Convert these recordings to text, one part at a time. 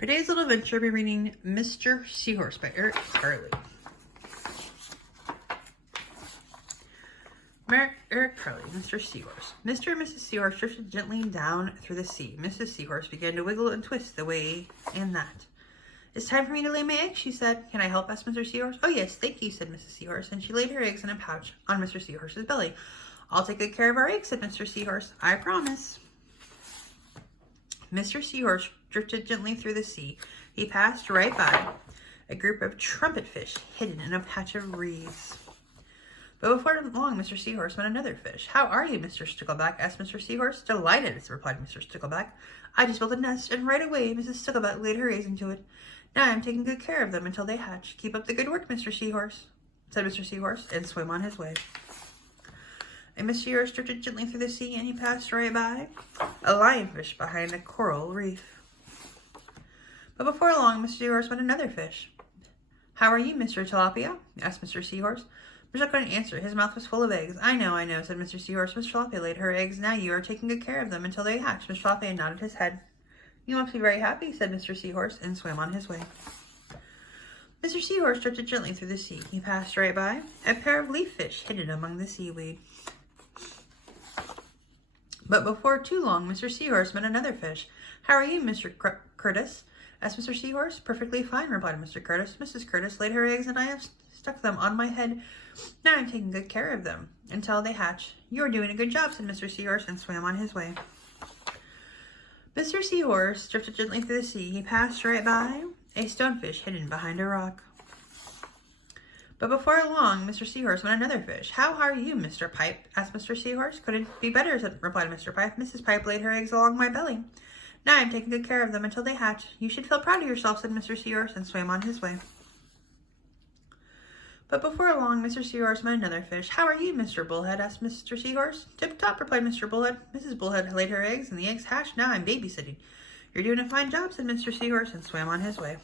For today's little adventure, I'll be reading Mr. Seahorse by Eric Carley. Eric Carley, Mr. Seahorse. Mr. and Mrs. Seahorse drifted gently down through the sea. Mrs. Seahorse began to wiggle and twist the way and that. "It's time for me to lay my eggs," she said. "Can I help?" asked Mr. Seahorse. "Oh, yes, thank you," said Mrs. Seahorse, and she laid her eggs in a pouch on Mr. Seahorse's belly. "I'll take good care of our eggs," said Mr. Seahorse. "I promise." Mr. Seahorse drifted gently through the sea. He passed right by a group of trumpet fish hidden in a patch of reeds. But before long, Mr. Seahorse met another fish. "How are you, Mr. Stickleback?" asked Mr. Seahorse. "Delighted," replied Mr. Stickleback. "I just built a nest, and right away Mrs. Stickleback laid her eggs into it. Now I'm taking good care of them until they hatch. Keep up the good work, Mr. Seahorse," said Mr. Seahorse, and swam on his way. And Mr. Seahorse drifted gently through the sea, and he passed right by a lionfish behind a coral reef. But before long, Mr. Seahorse met another fish. "How are you, Mr. Tilapia?" asked Mr. Seahorse. Mr. couldn't answer. His mouth was full of eggs. I know, said Mr. Seahorse. "Miss Tilapia laid her eggs. Now you are taking good care of them until they hatch." Mr. Tilapia nodded his head. "You must be very happy," said Mr. Seahorse, and swam on his way. Mr. Seahorse drifted gently through the sea. He passed right by a pair of leaf fish hidden among the seaweed. But before too long, Mr. Seahorse met another fish. "How are you, Mr. Curtis?" asked Mr. Seahorse. "Perfectly fine," replied Mr. Curtis. "Mrs. Curtis laid her eggs, and I have stuck them on my head. Now I'm taking good care of them until they hatch." "You are doing a good job," said Mr. Seahorse, and swam on his way. Mr. Seahorse drifted gently through the sea. He passed right by a stonefish hidden behind a rock. But before long, Mr. Seahorse met another fish. "How are you, Mr. Pipe?" asked Mr. Seahorse. "Couldn't be better," replied Mr. Pipe. "Mrs. Pipe laid her eggs along my belly. Now I'm taking good care of them until they hatch. You should feel proud of yourself," said Mr. Seahorse, and swam on his way. But before long, Mr. Seahorse met another fish. "How are you, Mr. Bullhead?" asked Mr. Seahorse. "Tip-top," replied Mr. Bullhead. "Mrs. Bullhead laid her eggs, and the eggs hatched. Now I'm babysitting." "You're doing a fine job," said Mr. Seahorse, and swam on his way.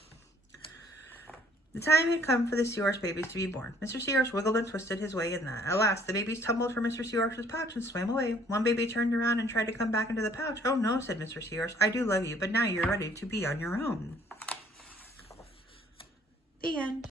The time had come for the Seahorse babies to be born. Mr. Seahorse wiggled and twisted his way in that. At last, the babies tumbled from Mr. Seahorse's pouch and swam away. One baby turned around and tried to come back into the pouch. "Oh, no," said Mr. Seahorse. "I do love you, but now you're ready to be on your own." The end.